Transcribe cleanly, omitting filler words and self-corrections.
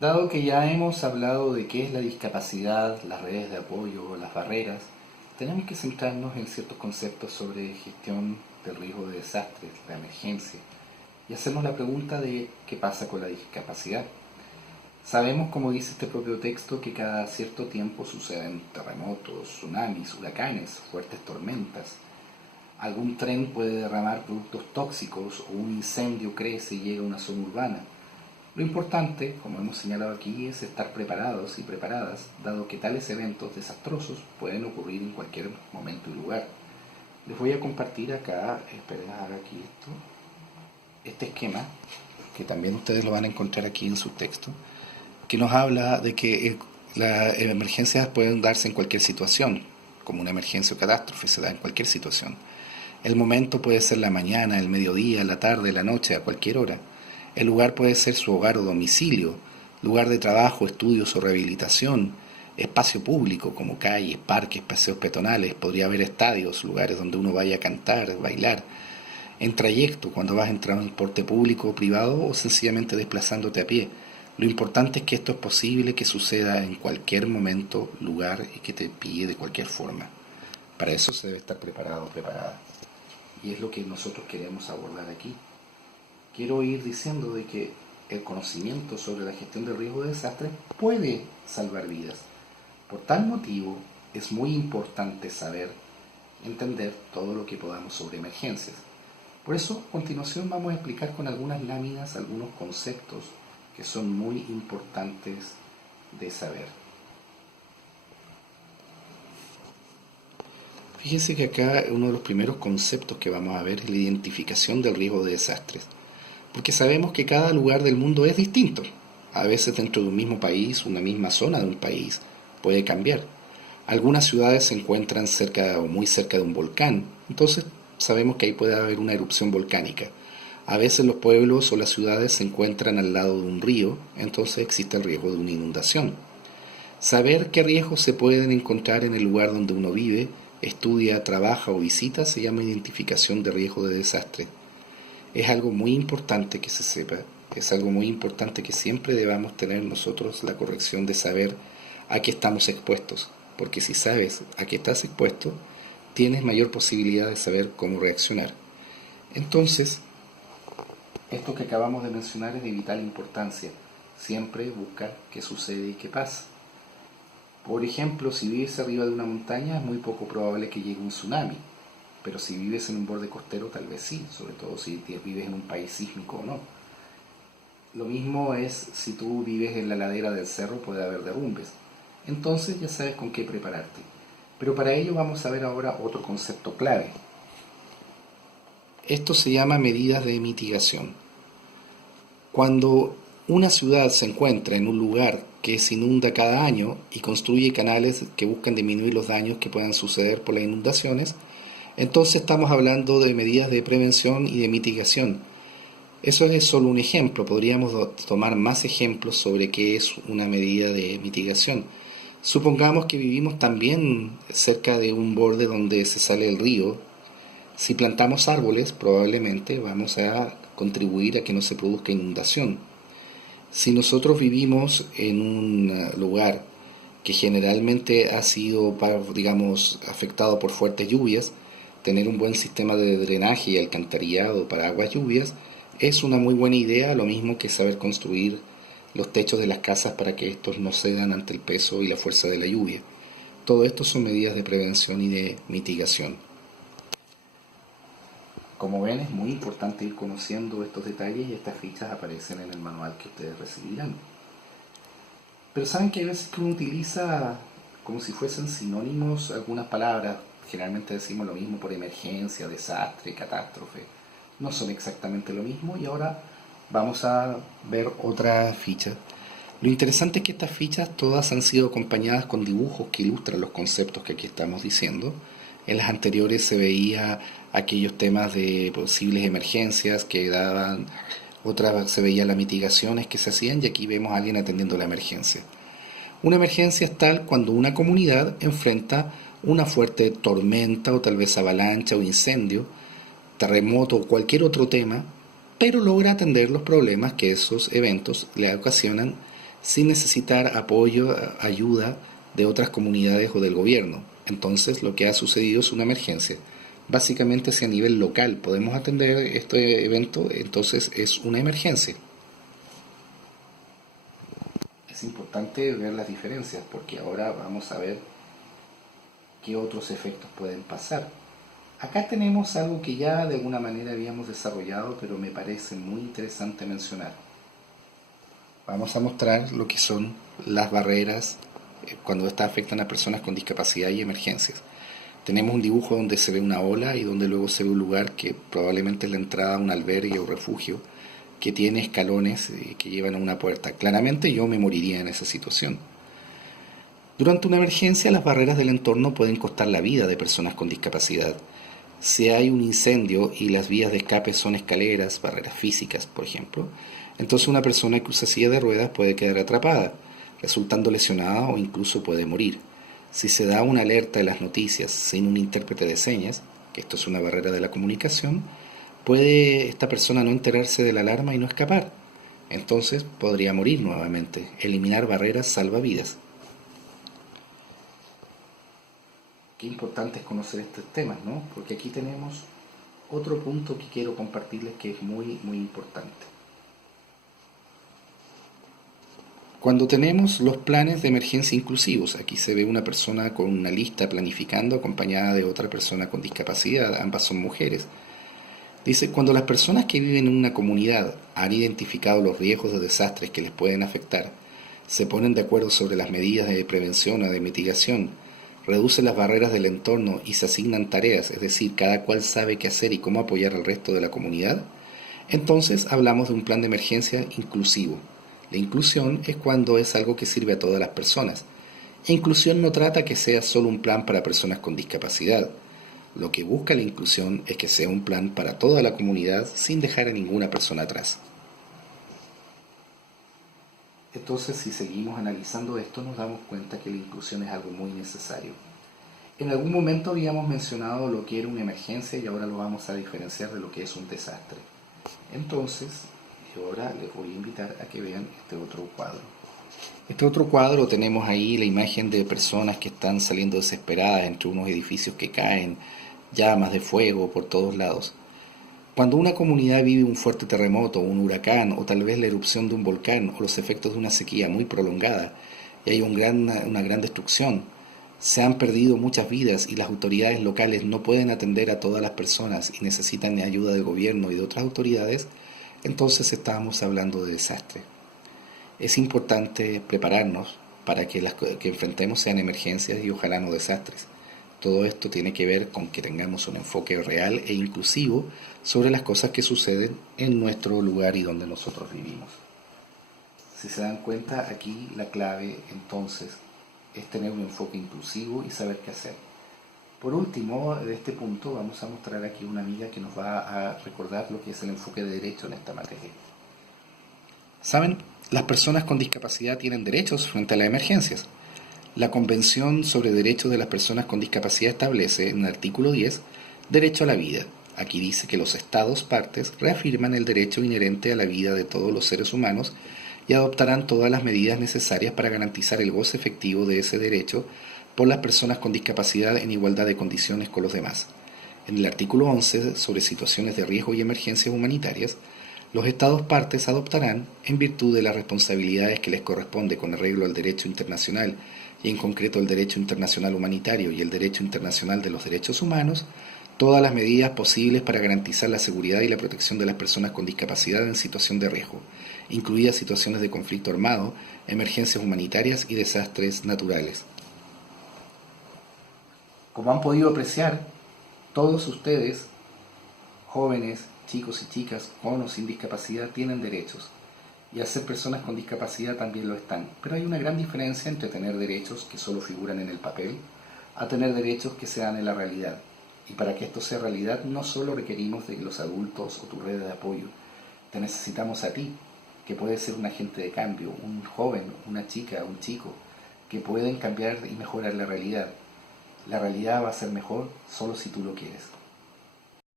Dado que ya hemos hablado de qué es la discapacidad, las redes de apoyo, las barreras, tenemos que centrarnos en ciertos conceptos sobre gestión del riesgo de desastres, la emergencia, y hacernos la pregunta de qué pasa con la discapacidad. Sabemos, como dice este propio texto, que cada cierto tiempo suceden terremotos, tsunamis, huracanes, fuertes tormentas. Algún tren puede derramar productos tóxicos o un incendio crece y llega a una zona urbana. Lo importante, como hemos señalado aquí, es estar preparados y preparadas, dado que tales eventos desastrosos pueden ocurrir en cualquier momento y lugar. Les voy a compartir acá, esperen haga aquí este esquema, que también ustedes lo van a encontrar aquí en su texto, que nos habla de que las emergencias pueden darse en cualquier situación, como una emergencia o catástrofe se da en cualquier situación. El momento puede ser la mañana, el mediodía, la tarde, la noche, a cualquier hora. El lugar puede ser su hogar o domicilio, lugar de trabajo, estudios o rehabilitación, espacio público como calles, parques, paseos peatonales, podría haber estadios, lugares donde uno vaya a cantar, bailar, en trayecto, cuando vas en transporte público o privado o sencillamente desplazándote a pie. Lo importante es que esto es posible que suceda en cualquier momento, lugar y que te pille de cualquier forma. Para eso se debe estar preparado o preparada. Y es lo que nosotros queremos abordar aquí. Quiero ir diciendo de que el conocimiento sobre la gestión del riesgo de desastres puede salvar vidas. Por tal motivo, es muy importante saber, entender todo lo que podamos sobre emergencias. Por eso, a continuación vamos a explicar con algunas láminas algunos conceptos que son muy importantes de saber. Fíjense que acá uno de los primeros conceptos que vamos a ver es la identificación del riesgo de desastres, porque sabemos que cada lugar del mundo es distinto. A veces dentro de un mismo país, una misma zona de un país, puede cambiar. Algunas ciudades se encuentran cerca o muy cerca de un volcán, entonces sabemos que ahí puede haber una erupción volcánica. A veces los pueblos o las ciudades se encuentran al lado de un río, entonces existe el riesgo de una inundación. Saber qué riesgos se pueden encontrar en el lugar donde uno vive, estudia, trabaja o visita se llama identificación de riesgo de desastre. Es algo muy importante que se sepa, es algo muy importante que siempre debamos tener nosotros la corrección de saber a qué estamos expuestos, porque si sabes a qué estás expuesto, tienes mayor posibilidad de saber cómo reaccionar. Entonces, esto que acabamos de mencionar es de vital importancia. Siempre buscar qué sucede y qué pasa. Por ejemplo, si vives arriba de una montaña es muy poco probable que llegue un tsunami, pero si vives en un borde costero tal vez sí, sobre todo si vives en un país sísmico o no. Lo mismo es si tú vives en la ladera del cerro, puede haber derrumbes. Entonces ya sabes con qué prepararte. Pero para ello vamos a ver ahora otro concepto clave. Esto se llama medidas de mitigación. Cuando una ciudad se encuentra en un lugar que se inunda cada año y construye canales que buscan disminuir los daños que puedan suceder por las inundaciones, entonces estamos hablando de medidas de prevención y de mitigación. Eso es solo un ejemplo, podríamos tomar más ejemplos sobre qué es una medida de mitigación. Supongamos que vivimos también cerca de un borde donde se sale el río. Si plantamos árboles, probablemente vamos a contribuir a que no se produzca inundación. Si nosotros vivimos en un lugar que generalmente ha sido, digamos, afectado por fuertes lluvias, tener un buen sistema de drenaje y alcantarillado para aguas lluvias es una muy buena idea, lo mismo que saber construir los techos de las casas para que estos no cedan ante el peso y la fuerza de la lluvia. Todo esto son medidas de prevención y de mitigación. Como ven, es muy importante ir conociendo estos detalles y estas fichas aparecen en el manual que ustedes recibirán. Pero saben que hay veces que uno utiliza como si fuesen sinónimos algunas palabras. Generalmente decimos lo mismo por emergencia, desastre, catástrofe. No son exactamente lo mismo y ahora vamos a ver otra ficha. Lo interesante es que estas fichas todas han sido acompañadas con dibujos que ilustran los conceptos que aquí estamos diciendo. En las anteriores se veía aquellos temas de posibles emergencias que daban, otras se veían las mitigaciones que se hacían y aquí vemos a alguien atendiendo la emergencia. Una emergencia es tal cuando una comunidad enfrenta una fuerte tormenta o tal vez avalancha o incendio, terremoto o cualquier otro tema, pero logra atender los problemas que esos eventos le ocasionan sin necesitar apoyo, ayuda de otras comunidades o del gobierno. Entonces, lo que ha sucedido es una emergencia. Básicamente, si a nivel local podemos atender este evento, entonces es una emergencia. Es importante ver las diferencias porque ahora vamos a ver qué otros efectos pueden pasar. Acá tenemos algo que ya de alguna manera habíamos desarrollado, pero me parece muy interesante mencionar. Vamos a mostrar lo que son las barreras cuando estas afectan a personas con discapacidad y emergencias. Tenemos un dibujo donde se ve una ola y donde luego se ve un lugar que probablemente es la entrada a un albergue o refugio que tiene escalones que llevan a una puerta. Claramente yo me moriría en esa situación. Durante una emergencia, las barreras del entorno pueden costar la vida de personas con discapacidad. Si hay un incendio y las vías de escape son escaleras, barreras físicas, por ejemplo, entonces una persona que usa silla de ruedas puede quedar atrapada, resultando lesionada o incluso puede morir. Si se da una alerta en las noticias sin un intérprete de señas, que esto es una barrera de la comunicación, puede esta persona no enterarse de la alarma y no escapar. Entonces podría morir nuevamente. Eliminar barreras salva vidas. Qué importante es conocer estos temas, ¿no? Porque aquí tenemos otro punto que quiero compartirles que es muy, muy importante. Cuando tenemos los planes de emergencia inclusivos, aquí se ve una persona con una lista planificando acompañada de otra persona con discapacidad, ambas son mujeres. Dice, cuando las personas que viven en una comunidad han identificado los riesgos de desastres que les pueden afectar, se ponen de acuerdo sobre las medidas de prevención o de mitigación, reducen las barreras del entorno y se asignan tareas, es decir, cada cual sabe qué hacer y cómo apoyar al resto de la comunidad, entonces hablamos de un plan de emergencia inclusivo. La inclusión es cuando es algo que sirve a todas las personas. E inclusión no trata que sea solo un plan para personas con discapacidad. Lo que busca la inclusión es que sea un plan para toda la comunidad sin dejar a ninguna persona atrás. Entonces, si seguimos analizando esto, nos damos cuenta que la inclusión es algo muy necesario. En algún momento habíamos mencionado lo que era una emergencia y ahora lo vamos a diferenciar de lo que es un desastre. Entonces, ahora les voy a invitar a que vean este otro cuadro. Este otro cuadro tenemos ahí la imagen de personas que están saliendo desesperadas entre unos edificios que caen, llamas de fuego por todos lados. Cuando una comunidad vive un fuerte terremoto, un huracán o tal vez la erupción de un volcán o los efectos de una sequía muy prolongada y hay una gran destrucción, se han perdido muchas vidas y las autoridades locales no pueden atender a todas las personas y necesitan ayuda del gobierno y de otras autoridades, entonces estábamos hablando de desastre. Es importante prepararnos para que las que enfrentemos sean emergencias y ojalá no desastres. Todo esto tiene que ver con que tengamos un enfoque real e inclusivo sobre las cosas que suceden en nuestro lugar y donde nosotros vivimos. Si se dan cuenta, aquí la clave entonces es tener un enfoque inclusivo y saber qué hacer. Por último, de este punto vamos a mostrar aquí una amiga que nos va a recordar lo que es el enfoque de derecho en esta materia. ¿Saben? Las personas con discapacidad tienen derechos frente a las emergencias. La Convención sobre Derechos de las Personas con Discapacidad establece, en el artículo 10, derecho a la vida. Aquí dice que los Estados partes reafirman el derecho inherente a la vida de todos los seres humanos y adoptarán todas las medidas necesarias para garantizar el goce efectivo de ese derecho por las personas con discapacidad en igualdad de condiciones con los demás. En el artículo 11, sobre situaciones de riesgo y emergencias humanitarias, los Estados partes adoptarán, en virtud de las responsabilidades que les corresponde con arreglo al derecho internacional y en concreto el derecho internacional humanitario y el derecho internacional de los derechos humanos, todas las medidas posibles para garantizar la seguridad y la protección de las personas con discapacidad en situación de riesgo, incluidas situaciones de conflicto armado, emergencias humanitarias y desastres naturales. Como han podido apreciar, todos ustedes, jóvenes, chicos y chicas con o sin discapacidad, tienen derechos. Y al ser personas con discapacidad también lo están. Pero hay una gran diferencia entre tener derechos que solo figuran en el papel a tener derechos que se dan en la realidad. Y para que esto sea realidad no solo requerimos de los adultos o tu red de apoyo, te necesitamos a ti, que puedes ser un agente de cambio, un joven, una chica, un chico, que pueden cambiar y mejorar la realidad. La realidad va a ser mejor solo si tú lo quieres.